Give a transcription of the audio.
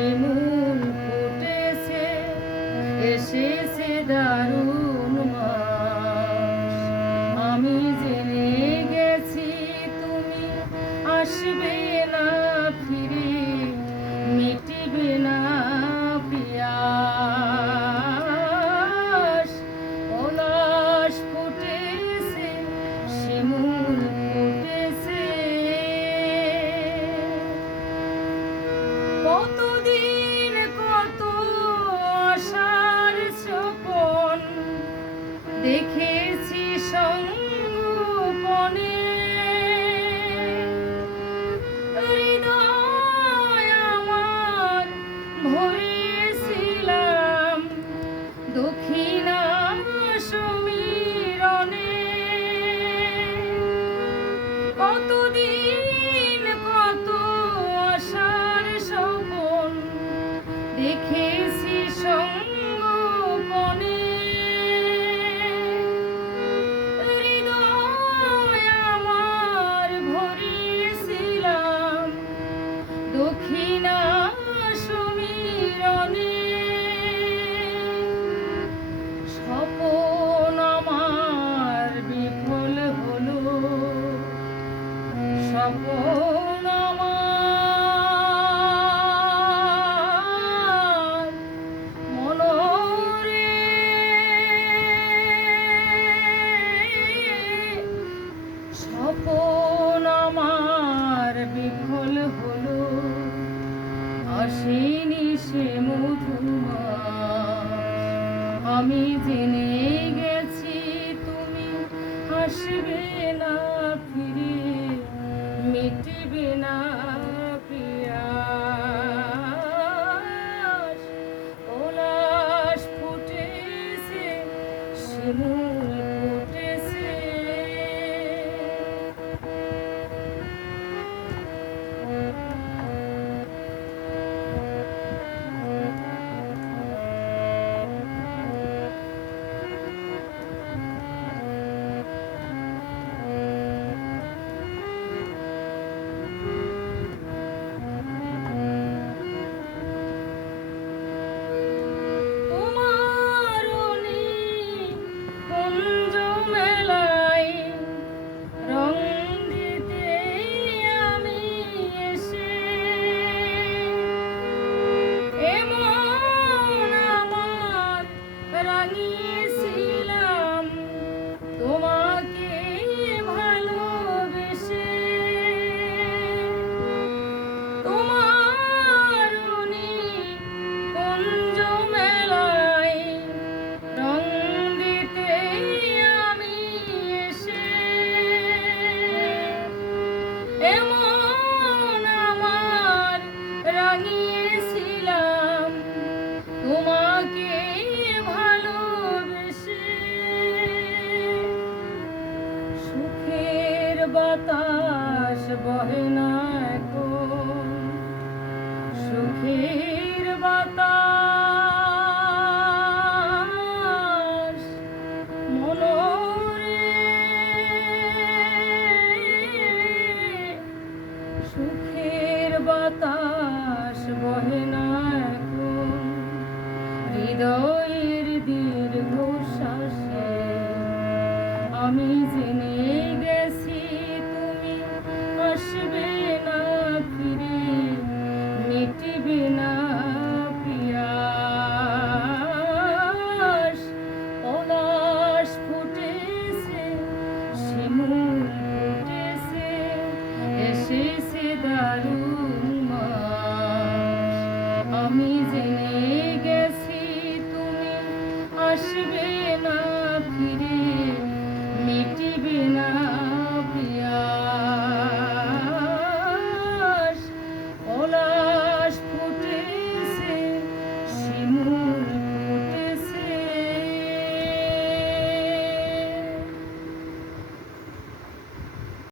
শিমুল ফুটেছে, এসেছে দারুণ মাস। আমি জেনে গেছি তুমি আসবে না ফিরে, মিটিবে না পিয়াস। পলাশ ফুটেছে, শিমুল ফুটেছে, কতদিন কত আশার স্বপন দেখেছি সঙ্গোপনে। হৃদয় আমার ভরেছিলাম দক্ষিণা সমীরণে। কতদিন কত আশার স্বপন দেখেছি সঙ্গোপনে। হৃদয় আমার ভরেছিলাম দক্ষিণা সমীরণে। স্বপন আমার বিফল হলো, স্বপন আমার মনরে। স্বপন আমার বিফল হলো, আসেনি সে মধুমাস। আমি জেনে গেছি তুমি আসবে না ফিরে, মিটিবে না পিয়াস। পলাশ ফুটেছে, শিমুল ফুটেছে, রাঙিয়েছিলাম তোমাকে ভালোবেসে। তোমার কুঞ্জ মেলায় রং দিতে আমি এসে, এমন আমার রাঙিয়েছিলাম তোমাকে ভালোবেসে। সুখের বাতাস বহে না এখন, সুখের বাতাস মনরে। সুখের বাতাস বহে না এখন, হৃদয়